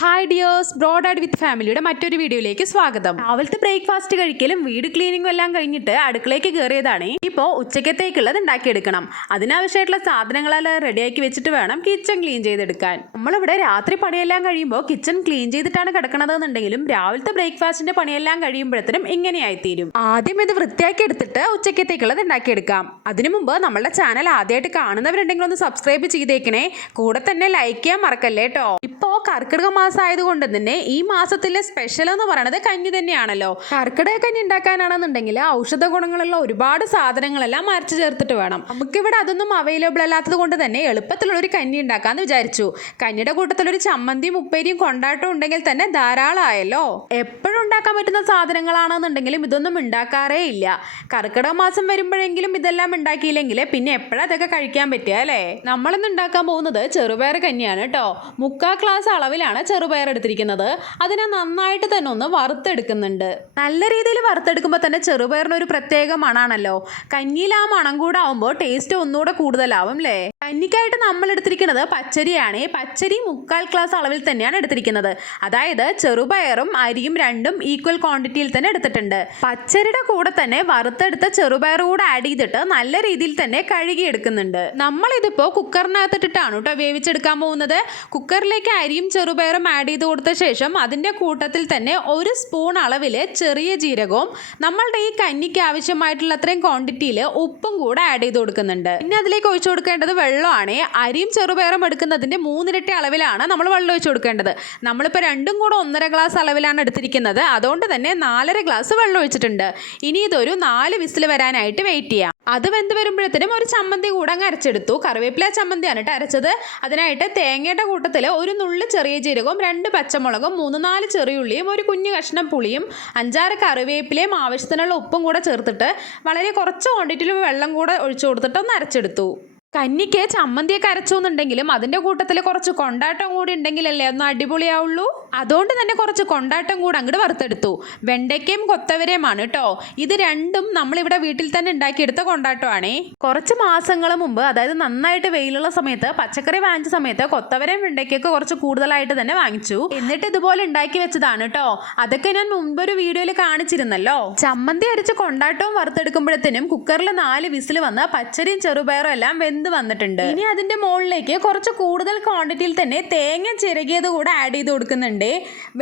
Hi dears bro dad with ഫാമിലിയുടെ മറ്റൊരു വീഡിയോയിലേക്ക് സ്വാഗതം. രാവിലത്തെ ബ്രേക്ക്ഫാസ്റ്റ് കഴിക്കലും വീട് ക്ലീനിങ്ങും എല്ലാം കഴിഞ്ഞിട്ട് അടുക്കളയ്ക്ക് കയറിയതാണ് ഇപ്പോൾ ഉച്ചക്കത്തേക്കുള്ളത് ഉണ്ടാക്കിയെടുക്കണം. അതിനാവശ്യമായിട്ടുള്ള സാധനങ്ങളെല്ലാം റെഡിയാക്കി വെച്ചിട്ട് വേണം കിച്ചൺ ക്ലീൻ ചെയ്തെടുക്കാൻ. നമ്മളിവിടെ രാത്രി പണിയെല്ലാം കഴിയുമ്പോൾ കിച്ചൺ ക്ലീൻ ചെയ്തിട്ടാണ് കിടക്കണതെന്നുണ്ടെങ്കിലും രാവിലത്തെ ബ്രേക്ക്ഫാസ്റ്റിന്റെ പണിയെല്ലാം കഴിയുമ്പോഴത്തേനും ഇങ്ങനെയായിത്തീരും. ആദ്യം ഇത് വൃത്തിയാക്കി എടുത്തിട്ട് ഉച്ചക്കത്തേക്കുള്ളത് ഉണ്ടാക്കിയെടുക്കാം. അതിനു മുമ്പ് നമ്മളുടെ ചാനൽ ആദ്യമായിട്ട് കാണുന്നവരുണ്ടെങ്കിൽ ഒന്ന് സബ്സ്ക്രൈബ് ചെയ്തേക്കണേ. കൂടെ തന്നെ ലൈക്ക് ചെയ്യാൻ മറക്കല്ലേ കേട്ടോ ഇപ്പോൾ കർക്കിടക മാസം ആയതുകൊണ്ട് തന്നെ ഈ മാസത്തിലെ സ്പെഷ്യൽ എന്ന് പറയുന്നത് കഞ്ഞി തന്നെയാണല്ലോ. കർക്കിടക കഞ്ഞി ഉണ്ടാക്കാനാണെന്നുണ്ടെങ്കിൽ ഔഷധ ഗുണങ്ങളുള്ള ഒരുപാട് സാധനങ്ങളെല്ലാം അരച്ചു ചേർത്തിട്ട് വേണം. നമുക്കിവിടെ അതൊന്നും അവൈലബിൾ അല്ലാത്തത് കൊണ്ട് തന്നെ എളുപ്പത്തിലുള്ള ഒരു കഞ്ഞി ഉണ്ടാക്കാന്ന് വിചാരിച്ചു. കഞ്ഞിയുടെ കൂട്ടത്തിൽ ഒരു ചമ്മന്തിയും ഉപ്പേരിയും കൊണ്ടാട്ടം ഉണ്ടെങ്കിൽ തന്നെ ധാരാളമായല്ലോ. എപ്പോഴും ഉണ്ടാക്കാൻ പറ്റുന്ന സാധനങ്ങളാണെന്നുണ്ടെങ്കിലും ഇതൊന്നും ഉണ്ടാക്കാറേ ഇല്ല. കർക്കിടക മാസം വരുമ്പോഴെങ്കിലും ഇതെല്ലാം ഉണ്ടാക്കിയില്ലെങ്കിൽ പിന്നെ എപ്പോഴാ അതൊക്കെ കഴിക്കാൻ പറ്റുക അല്ലേ? നമ്മളിന്ന് ഉണ്ടാക്കാൻ പോകുന്നത് ചെറുപയർ കഞ്ഞിയാണ് കേട്ടോ. മുക്കാൽ ഗ്ലാസ് അളവിലാണ് ചെറുപയർ എടുത്തിരിക്കുന്നത്. അതിനെ നന്നായിട്ട് തന്നെ ഒന്ന് വറുത്തെടുക്കുന്നുണ്ട്. നല്ല രീതിയിൽ വറുത്തെടുക്കുമ്പോൾ തന്നെ ചെറുപയറിന് ഒരു പ്രത്യേക മണാണല്ലോ കഞ്ഞിയിൽ ആ മണം കൂടെ ആവുമ്പോൾ ടേസ്റ്റ് ഒന്നുകൂടെ കൂടുതലാവും അല്ലേ കഞ്ഞിക്കായിട്ട് നമ്മൾ എടുത്തിരിക്കുന്നത് പച്ചരിയാണ്. ഈ പച്ചരി മുക്കാൽ ഗ്ലാസ് അളവിൽ തന്നെയാണ് എടുത്തിരിക്കുന്നത്. അതായത് ചെറുപയറും അരിയും രണ്ടും ഈക്വൽ ക്വാണ്ടിറ്റിയിൽ തന്നെ എടുത്തിട്ടുണ്ട്. പച്ചരിയുടെ കൂടെ തന്നെ വറുത്തെടുത്ത ചെറുപയർ കൂടെ ആഡ് ചെയ്തിട്ട് നല്ല രീതിയിൽ തന്നെ കഴുകിയെടുക്കുന്നുണ്ട്. നമ്മളിതിപ്പോൾ കുക്കറിനകത്തിട്ടിട്ടാണ് കേട്ടോ വേവിച്ചെടുക്കാൻ പോകുന്നത്. കുക്കറിലേക്ക് അരിയും ചെറുപയറും ആഡ് ചെയ്ത് കൊടുത്ത ശേഷം അതിന്റെ കൂട്ടത്തിൽ തന്നെ ഒരു സ്പൂൺ അളവിൽ ചെറിയ ജീരകവും നമ്മളുടെ ഈ കഞ്ഞിക്ക് ആവശ്യമായിട്ടുള്ള അത്രയും ക്വാണ്ടിറ്റിയിൽ ഉപ്പും കൂടെ ആഡ് ചെയ്ത് കൊടുക്കുന്നുണ്ട്. പിന്നെ അതിലേക്ക് ഒഴിച്ചു കൊടുക്കേണ്ടത് വെള്ളമാണ്. അരിയും ചെറുപയറും എടുക്കുന്നതിന്റെ മൂന്നിരട്ടി അളവിലാണ് നമ്മൾ വെള്ളം ഒഴിച്ചു കൊടുക്കേണ്ടത്. നമ്മളിപ്പോൾ രണ്ടും കൂടെ ഒന്നര ഗ്ലാസ് അളവിലാണ് എടുത്തിരിക്കുന്നത്. അതുകൊണ്ട് തന്നെ നാലര ഗ്ലാസ് വെള്ളം ഒഴിച്ചിട്ടുണ്ട്. ഇനി ഇതൊരു നാല് വിസിൽ വരാനായിട്ട് വെയിറ്റ് ചെയ്യാം. അത് വെന്ത് വരുമ്പോഴത്തേനും ഒരു ചമ്മന്തി കൂടെ അങ്ങ് അരച്ചെടുത്തു. കറിവേപ്പില ചമ്മന്തിയാണ് കേട്ടോ അരച്ചത്. അതിനായിട്ട് തേങ്ങയുടെ കൂട്ടത്തിൽ ഒരു നുള്ളി ചെറിയ ജീരകവും രണ്ട് പച്ചമുളകും മൂന്ന് നാല് ചെറിയുള്ളിയും ഒരു കുഞ്ഞു കഷ്ണം പുളിയും അഞ്ചാറ് കറിവേപ്പിലയും ആവശ്യത്തിനുള്ള ഉപ്പും കൂടെ ചേർത്തിട്ട് വളരെ കുറച്ച് ക്വാണ്ടിറ്റിയിൽ വെള്ളം കൂടെ ഒഴിച്ചു കൊടുത്തിട്ട് ഒന്ന് അരച്ചെടുത്തു. കന്നിക്ക് ചമ്മന്തിയൊക്കെ അരച്ചോന്നുണ്ടെങ്കിലും അതിന്റെ കൂട്ടത്തിൽ കുറച്ച് കൊണ്ടാട്ടം കൂടി ഉണ്ടെങ്കിലല്ലേ ഒന്ന് അടിപൊളിയാവുള്ളൂ? അതുകൊണ്ട് തന്നെ കുറച്ച് കൊണ്ടാട്ടം കൂടെ അങ്ങോട്ട് വറുത്തെടുത്തു. വെണ്ടയ്ക്കയും കൊത്തവരയുമാണ് കേട്ടോ ഇത് രണ്ടും നമ്മളിവിടെ വീട്ടിൽ തന്നെ ഉണ്ടാക്കിയെടുത്ത കൊണ്ടാട്ടമാണേ. കുറച്ച് മാസങ്ങൾ മുമ്പ് അതായത് നന്നായിട്ട് വെയിലുള്ള സമയത്ത് പച്ചക്കറി വാങ്ങിച്ച സമയത്ത് കൊത്തവരയും വെണ്ടയ്ക്കൊക്കെ കുറച്ച് കൂടുതലായിട്ട് തന്നെ വാങ്ങിച്ചു. എന്നിട്ട് ഇതുപോലെ ഉണ്ടാക്കി വെച്ചതാണ് കേട്ടോ അതൊക്കെ ഞാൻ മുൻപൊരു വീഡിയോയിൽ കാണിച്ചിരുന്നല്ലോ. ചമ്മന്തി അരച്ച് കൊണ്ടാട്ടവും വറുത്തെടുക്കുമ്പോഴത്തേനും കുക്കറിൽ നാല് വിസിൽ വന്ന് പച്ചരിയും ചെറുപയറും എല്ലാം വെന്ത് വന്നിട്ടുണ്ട്? ഇനി അതിന്റെ മുകളിലേക്ക് കുറച്ച് കൂടുതൽ ക്വാണ്ടിറ്റിയിൽ തന്നെ തേങ്ങ ചിരകിയത് കൂടെ ആഡ് ചെയ്ത് കൊടുക്കുന്നുണ്ട്.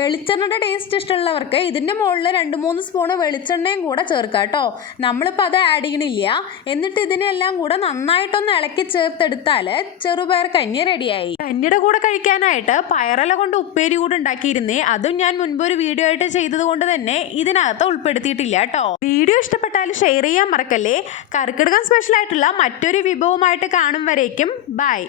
വെളിച്ചെണ്ണയുടെ ടേസ്റ്റ് ഇഷ്ടമുള്ളവർക്ക് ഇതിന്റെ മുകളിൽ രണ്ട് മൂന്ന് സ്പൂണ് വെളിച്ചെണ്ണയും കൂടെ ചേർക്കാം കേട്ടോ. നമ്മളിപ്പോൾ അത് ആഡ് ചെയ്യണില്ല. എന്നിട്ട് ഇതിനെല്ലാം കൂടെ നന്നായിട്ടൊന്ന് ഇളക്കി ചേർത്തെടുത്താൽ ചെറുപയർ കഞ്ഞി റെഡിയായി കഞ്ഞിയുടെ കൂടെ കഴിക്കാനായിട്ട് പയറല കൊണ്ട് ഉപ്പേരി കൂടെ ഉണ്ടാക്കിയിരുന്നേ. അതും ഞാൻ മുൻപ് ഒരു വീഡിയോ ആയിട്ട് ചെയ്തത് കൊണ്ട് തന്നെ ഇതിനകത്ത് ഉൾപ്പെടുത്തിയിട്ടില്ല കേട്ടോ. വീഡിയോ ഇഷ്ടപ്പെട്ടാൽ ഷെയർ ചെയ്യാൻ മറക്കല്ലേ? കർക്കിടകം സ്പെഷ്യൽ ആയിട്ടുള്ള മറ്റൊരു വിഭവമായിട്ട് കാണും വരേക്കും. ബൈ.